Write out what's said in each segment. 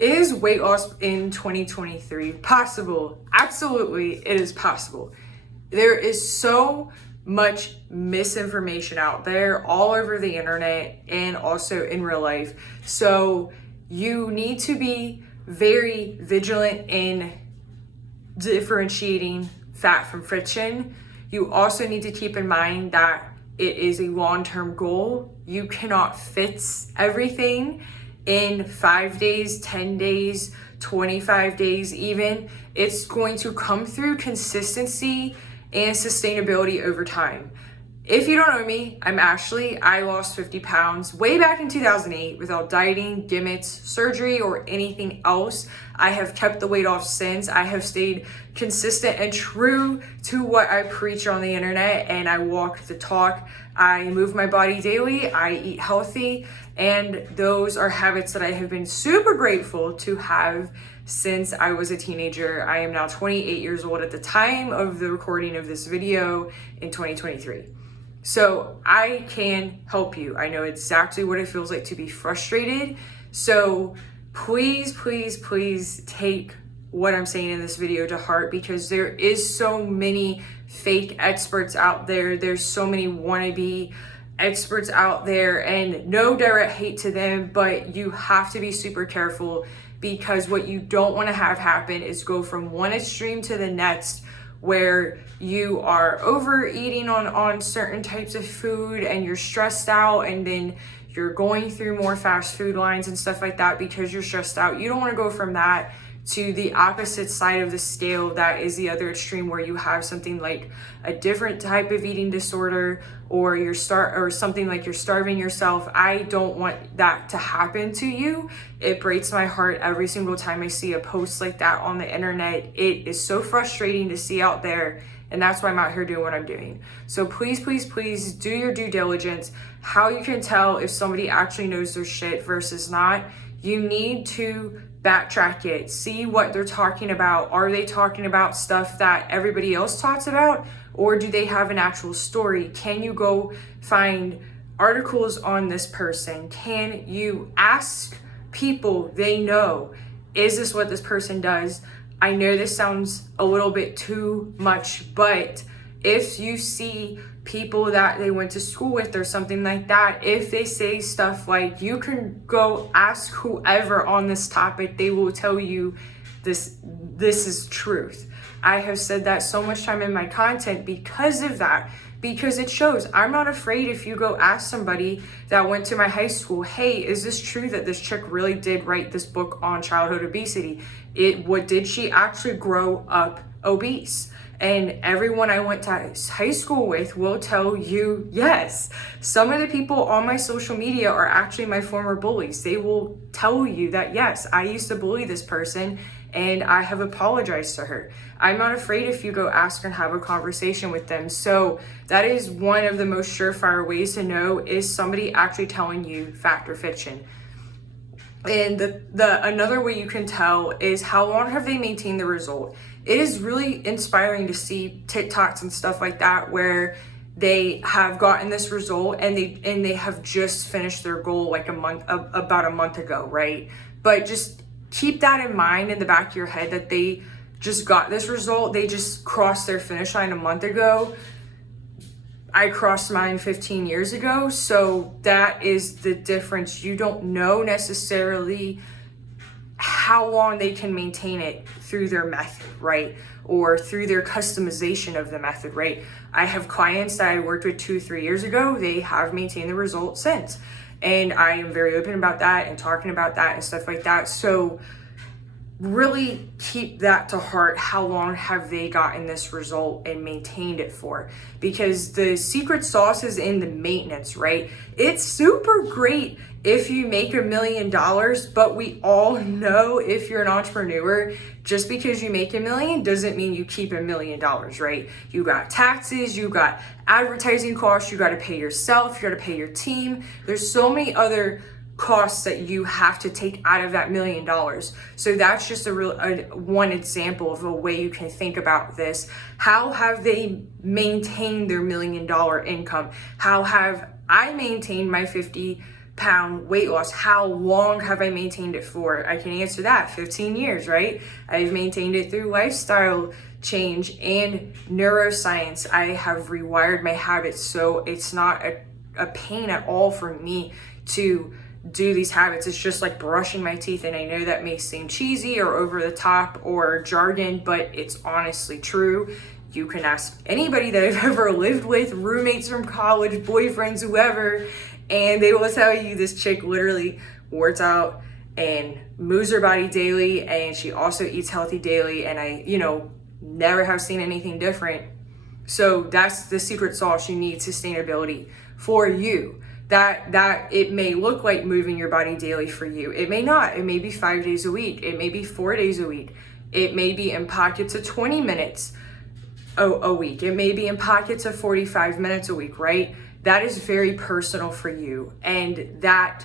Is weight loss in 2023 possible? Absolutely, it is possible. There is so much misinformation out there all over the internet and also in real life. So you need to be very vigilant in differentiating fat from friction. You also need to keep in mind that it is a long-term goal. You cannot fix everything in 5 days, 10 days, 25 days even. It's going to come through consistency and sustainability over time. If you don't know me, I'm Ashley. I lost 50 pounds way back in 2008 without dieting, gimmicks, surgery, or anything else. I have kept the weight off since. I have stayed consistent and true to what I preach on the internet, and I walk the talk. I move my body daily, I eat healthy, and those are habits that I have been super grateful to have since I was a teenager. I am now 28 years old at the time of the recording of this video in 2023. So I can help you. I know exactly what it feels like to be frustrated. So please, please, please take what I'm saying in this video to heart, because there is so many fake experts out there. There's so many wannabe experts out there, and no direct hate to them, but you have to be super careful, because what you don't want to have happen is go from one extreme to the next, where you are overeating on certain types of food and you're stressed out, and then you're going through more fast food lines and stuff like that because you're stressed out. You don't want to go from that to the opposite side of the scale. That is the other extreme, where you have something like a different type of eating disorder, or or something like you're starving yourself. I don't want that to happen to you. It breaks my heart every single time I see a post like that on the internet. It is so frustrating to see out there, and that's why I'm out here doing what I'm doing. So please, please, please do your due diligence. How you can tell if somebody actually knows their shit versus not, you need to backtrack it, see what they're talking about. Are they talking about stuff that everybody else talks about, or do they have an actual story? Can you go find articles on this person? Can you ask people they know, is this what this person does? I know this sounds a little bit too much, but if you see people that they went to school with or something like that, if they say stuff like, you can go ask whoever on this topic, they will tell you this is truth. I have said that so much time in my content because of that, because it shows. I'm not afraid if you go ask somebody that went to my high school, hey, is this true that this chick really did write this book on childhood obesity? Did she actually grow up obese? And everyone I went to high school with will tell you yes. Some of the people on my social media are actually my former bullies. They will tell you that, yes, I used to bully this person and I have apologized to her. I'm not afraid if you go ask and have a conversation with them. So that is one of the most surefire ways to know, is somebody actually telling you fact or fiction. And the another way you can tell is how long have they maintained the result. It is really inspiring to see TikToks and stuff like that where they have gotten this result and they have just finished their goal like about a month ago, right? But just keep that in mind in the back of your head, that they just got this result. They just crossed their finish line a month ago. I crossed mine 15 years ago. So that is the difference. You don't know necessarily how long they can maintain it through their method, right? Or through their customization of the method, right? I have clients that I worked with 2-3 years ago. They have maintained the result since. And I am very open about that and talking about that and stuff like that. So really keep that to heart. How long have they gotten this result and maintained it for? Because the secret sauce is in the maintenance, right? It's super great if you make $1 million, but we all know if you're an entrepreneur, just because you make $1 million doesn't mean you keep $1 million, right? You got taxes, you got advertising costs, you got to pay yourself, you got to pay your team. There's so many other costs that you have to take out of that $1 million. So that's just one example of a way you can think about this. How have they maintained their $1 million income? How have I maintained my 50 pound weight loss. How long have I maintained it for? I can answer that. 15 years, right? I've maintained it through lifestyle change and neuroscience. I have rewired my habits, so it's not a pain at all for me to do these habits. It's just like brushing my teeth, and I know that may seem cheesy or over the top or jargon, but it's honestly true. You can ask anybody that I've ever lived with, roommates from college, boyfriends, whoever, and they will tell you this chick literally works out and moves her body daily, and she also eats healthy daily, and I, never have seen anything different. So that's the secret sauce. You need sustainability for you. That it may look like moving your body daily for you. It may not. It may be 5 days a week. It may be 4 days a week. It may be in pockets of 20 minutes a week. It may be in pockets of 45 minutes a week, right? That is very personal for you. And that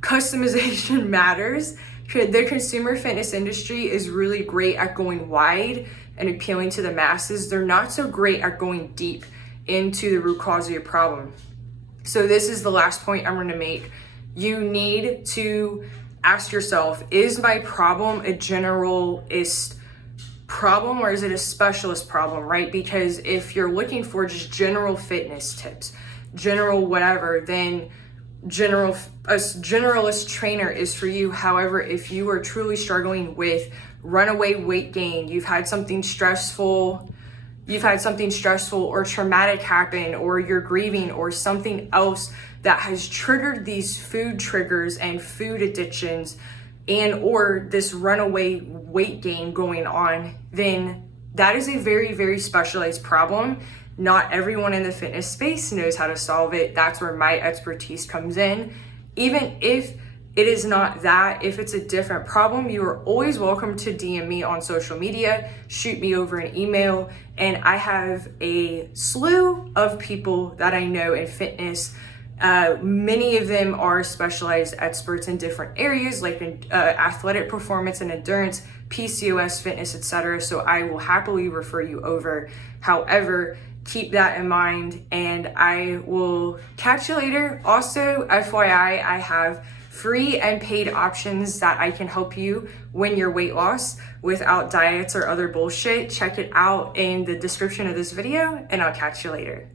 customization matters. The consumer fitness industry is really great at going wide and appealing to the masses. They're not so great at going deep into the root cause of your problem. So this is the last point I'm going to make. You need to ask yourself, is my problem a generalist problem or is it a specialist problem, right? Because if you're looking for just general fitness tips, general whatever, then a generalist trainer is for you. However, if you are truly struggling with runaway weight gain, you've had something stressful or traumatic happen, or you're grieving, or something else that has triggered these food triggers and food addictions, and or this runaway weight gain going on, then that is a very, very specialized problem. Not everyone in the fitness space knows how to solve it. That's where my expertise comes in. Even if it is not that, if it's a different problem, you are always welcome to DM me on social media, shoot me over an email, and I have a slew of people that I know in fitness. Many of them are specialized experts in different areas, like in athletic performance and endurance, PCOS, fitness, etc. So I will happily refer you over. However, keep that in mind, and I will catch you later. Also, FYI, I have free and paid options that I can help you win your weight loss without diets or other bullshit. Check it out in the description of this video, and I'll catch you later.